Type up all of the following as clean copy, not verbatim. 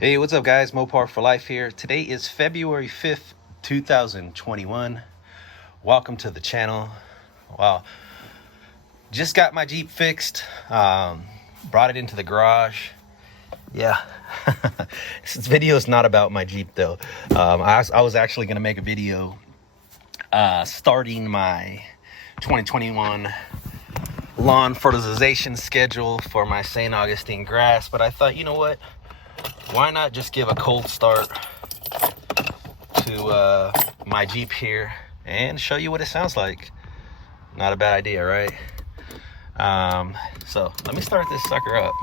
Hey, what's up, guys? Mopar for Life here. Today is February 5th, 2021. Welcome to the channel. Wow. Just got my Jeep fixed. Brought it into the garage. Yeah. This video is not about my Jeep, though. I was actually going to make a video starting my 2021 lawn fertilization schedule for my St. Augustine grass, but I thought, you know what? Why not just give a cold start to my Jeep here and show you what it sounds like. Not a bad idea, right? So let me start this sucker up.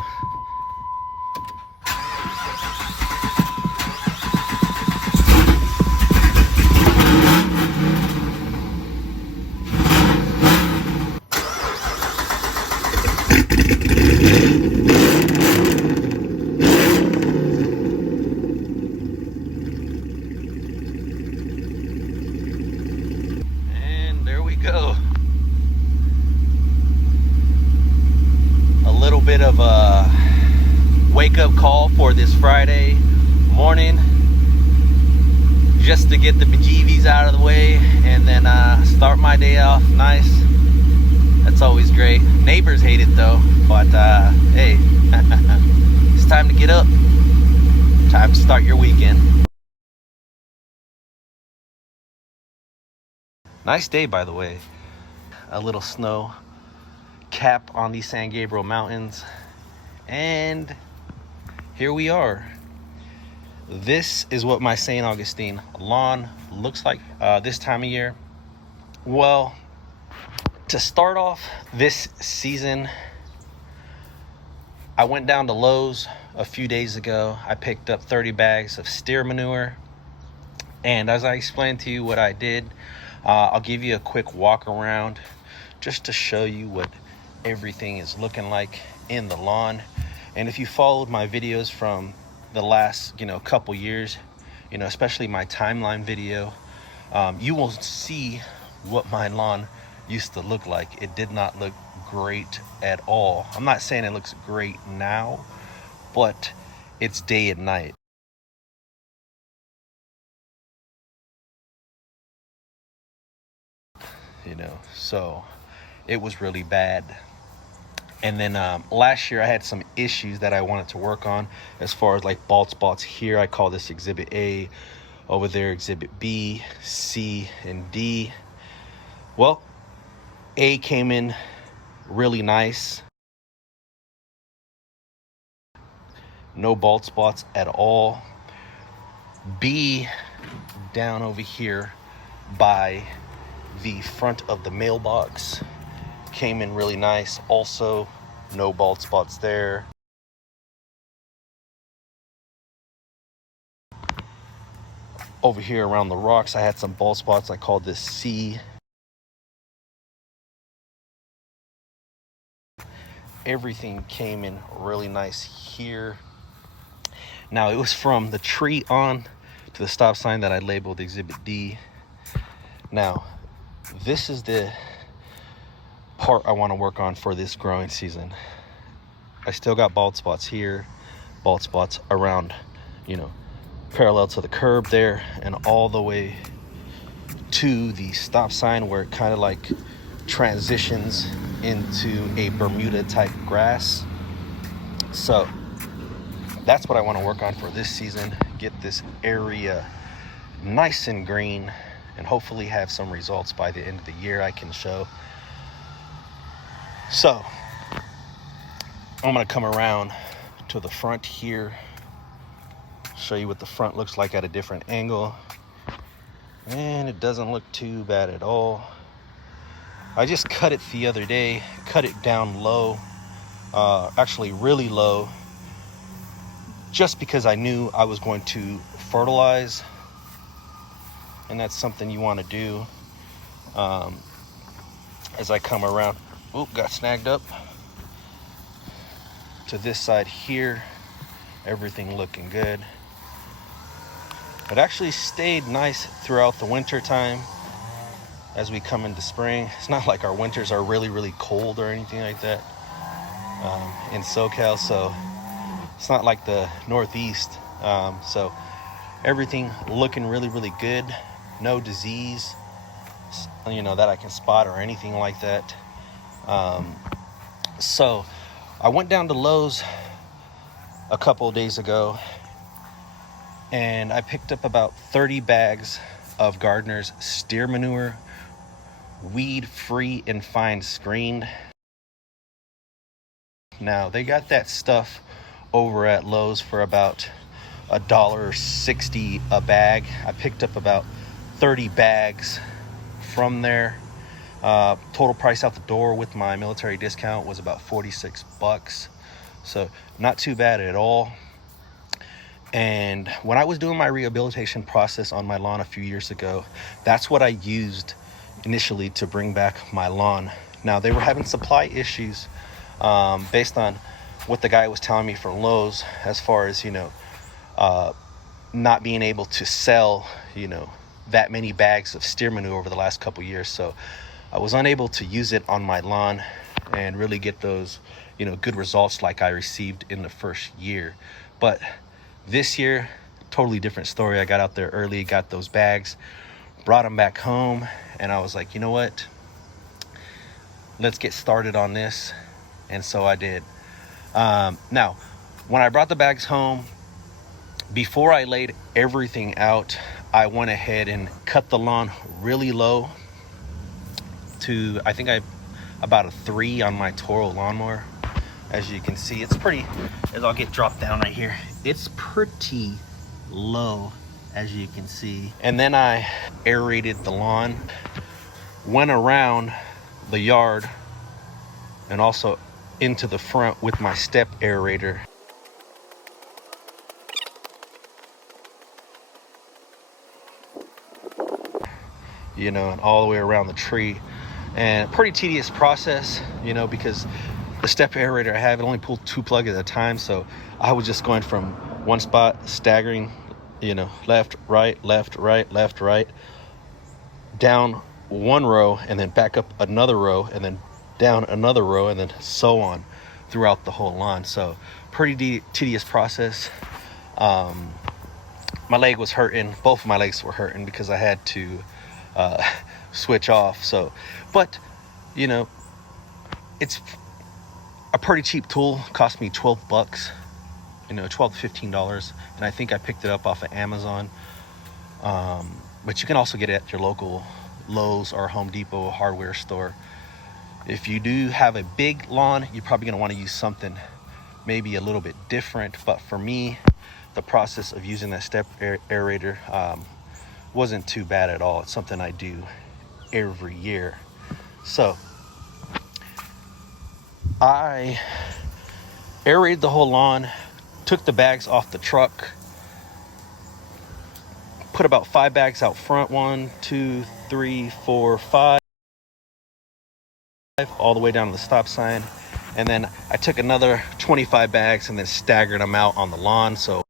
Go. A little bit of a wake-up call for this Friday morning, just to get the bejeebies out of the way and then start my day off nice. That's always great. Neighbors hate it though, but hey, it's time to get up. Time to start your weekend. Nice day, by the way. A little snow cap on the San Gabriel Mountains. And here we are. This is what my St. Augustine lawn looks like this time of year. Well, to start off this season, I went down to Lowe's a few days ago. I picked up 30 bags of steer manure. And as I explained to you what I did, I'll give you a quick walk around just to show you what everything is looking like in the lawn. And if you followed my videos from the last, couple years, especially my timeline video, you will see what my lawn used to look like. It did not look great at all. I'm not saying it looks great now, but it's day and night. So it was really bad. And then last year I had some issues that I wanted to work on as far as like bald spots here. I call this exhibit A, over there exhibit B, C, and D. Well, A came in really nice. No bald spots at all. B, down over here by the front of the mailbox, came in really nice. Also, no bald spots there. Over here around the rocks, I had some bald spots. I called this C. Everything came in really nice here. Now, it was from the tree on to the stop sign that I labeled exhibit D. Now, this is the part I want to work on for this growing season. I still got bald spots here, bald spots around, parallel to the curb there, and all the way to the stop sign where it kind of like transitions into a Bermuda type grass. So that's what I want to work on for this season. Get this area nice and green, and hopefully have some results by the end of the year I can show. So I'm gonna come around to the front here, show you what the front looks like at a different angle. And it doesn't look too bad at all. I just cut it the other day, cut it down low, actually really low, just because I knew I was going to fertilize. And that's something you want to do. As I come around, got snagged up to this side here, everything looking good. It actually stayed nice throughout the winter time as we come into spring. It's not like our winters are really, really cold or anything like that in SoCal, so it's not like the Northeast So everything looking really, really good. No disease, that I can spot or anything like that. So I went down to Lowe's a couple of days ago, and I picked up about 30 bags of Gardner's steer manure, weed-free and fine screened. Now, they got that stuff over at Lowe's for about $1.60 a bag. I picked up about 30 bags from there. Total price out the door with my military discount was about $46. So not too bad at all. And when I was doing my rehabilitation process on my lawn a few years ago, that's what I used initially to bring back my lawn. Now, they were having supply issues based on what the guy was telling me from Lowe's, as far as, not being able to sell, that many bags of steer manure over the last couple years. So I was unable to use it on my lawn and really get those, good results like I received in the first year. But this year, totally different story. I got out there early, got those bags, brought them back home, and I was like, you know what? Let's get started on this. And so I did. Now, when I brought the bags home, before I laid everything out, I went ahead and cut the lawn really low to, I think about a 3 on my Toro lawnmower. As you can see, it's pretty, as I'll get dropped down right here, it's pretty low, as you can see. And then I aerated the lawn, went around the yard, and also into the front with my step aerator. And all the way around the tree. And pretty tedious process, because the step aerator I have, it only pulled 2 plugs at a time. So I was just going from one spot, staggering, left, right, left, right, left, right, down one row, and then back up another row, and then down another row, and then so on throughout the whole lawn. So pretty tedious process. My leg was hurting. Both of my legs were hurting because I had to switch off. So, but it's a pretty cheap tool. Cost me $12, $12 to $15, and I think I picked it up off of Amazon. But you can also get it at your local Lowe's or Home Depot hardware store. If you do have a big lawn, you're probably going to want to use something maybe a little bit different. But for me, the process of using that step aerator wasn't too bad at all. It's something I do every year. So I aerated the whole lawn, took the bags off the truck, put about 5 bags out front, 1, 2, 3, 4, 5, all the way down to the stop sign. And then I took another 25 bags and then staggered them out on the lawn. So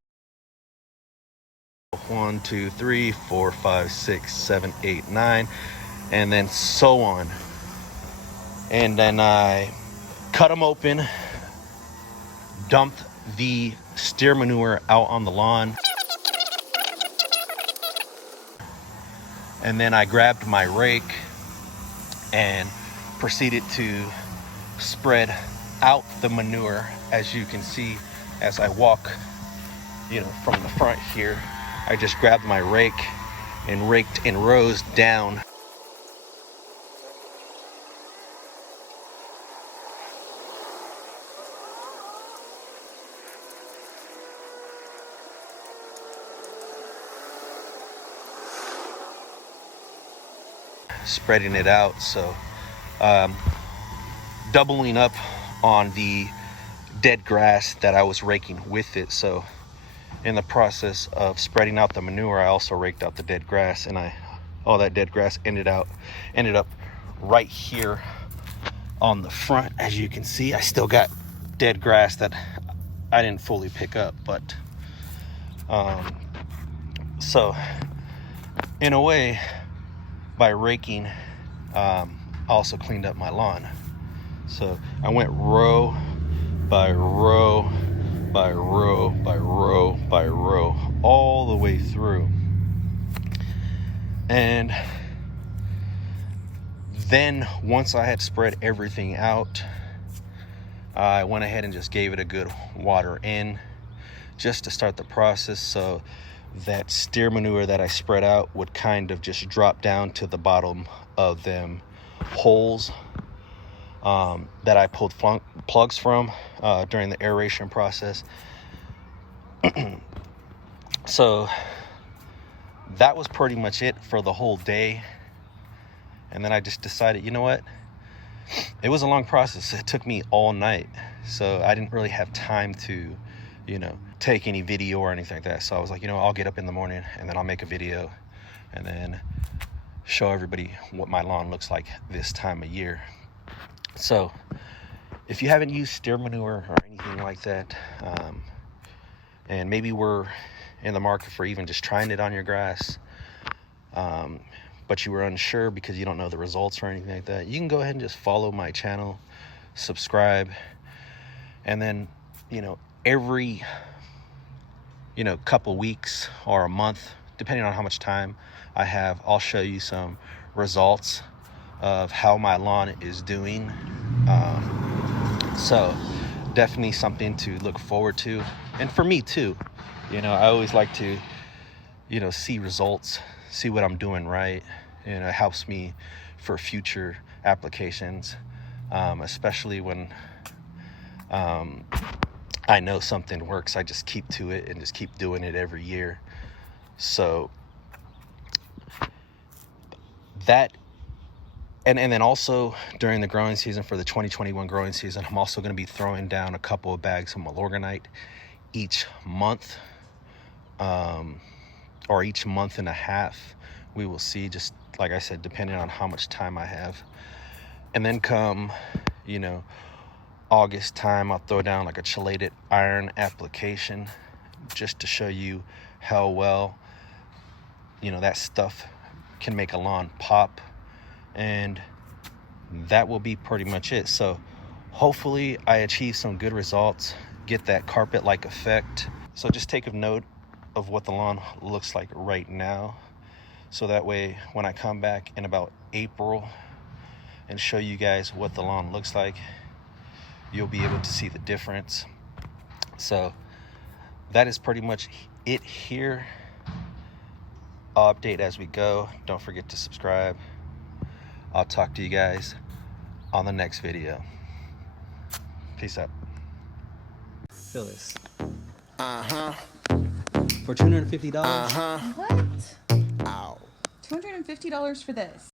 1, 2, 3, 4, 5, 6, 7, 8, 9, and then so on. And then I cut them open, dumped the steer manure out on the lawn, and then I grabbed my rake and proceeded to spread out the manure. As you can see, as I walk, from the front here, I just grabbed my rake and raked in rows down. Spreading it out, so doubling up on the dead grass that I was raking with it. So in the process of spreading out the manure, I also raked out the dead grass, and all that dead grass ended up right here on the front. As you can see, I still got dead grass that I didn't fully pick up, but so in a way, by raking, I also cleaned up my lawn. So I went row by row by row by row by row, all the way through. And then once I had spread everything out, I went ahead and just gave it a good water in just to start the process, so that steer manure that I spread out would kind of just drop down to the bottom of them holes that I pulled plugs from during the aeration process. So that was pretty much it for the whole day. And then I just decided, you know what? It was a long process. It took me all night. So I didn't really have time to, take any video or anything like that. So I was like, I'll get up in the morning and then I'll make a video and then show everybody what my lawn looks like this time of year. So if you haven't used steer manure or anything like that, and maybe we're in the market for even just trying it on your grass, but you were unsure because you don't know the results or anything like that, you can go ahead and just follow my channel, subscribe, and then, every, couple weeks or a month, depending on how much time I have, I'll show you some results of how my lawn is doing. So definitely something to look forward to. And for me too, I always like to, see results, see what I'm doing right. It helps me for future applications, especially when I know something works. I just keep to it and just keep doing it every year. So that, and then also during the growing season for the 2021 growing season, I'm also going to be throwing down a couple of bags of Milorganite each month, or each month and a half. We will see, just like I said, depending on how much time I have. And then come, August time, I'll throw down like a chelated iron application just to show you how well, that stuff can make a lawn pop. And that will be pretty much it. So hopefully I achieve some good results, get that carpet-like effect. So just take a note of what the lawn looks like right now, so that way when I come back in about April and show you guys what the lawn looks like, you'll be able to see the difference. So that is pretty much it here. I'll update as we go. Don't forget to subscribe. I'll talk to you guys on the next video. Peace out. Feel this. Uh-huh. For $250. Uh-huh. What? Ow. $250 for this?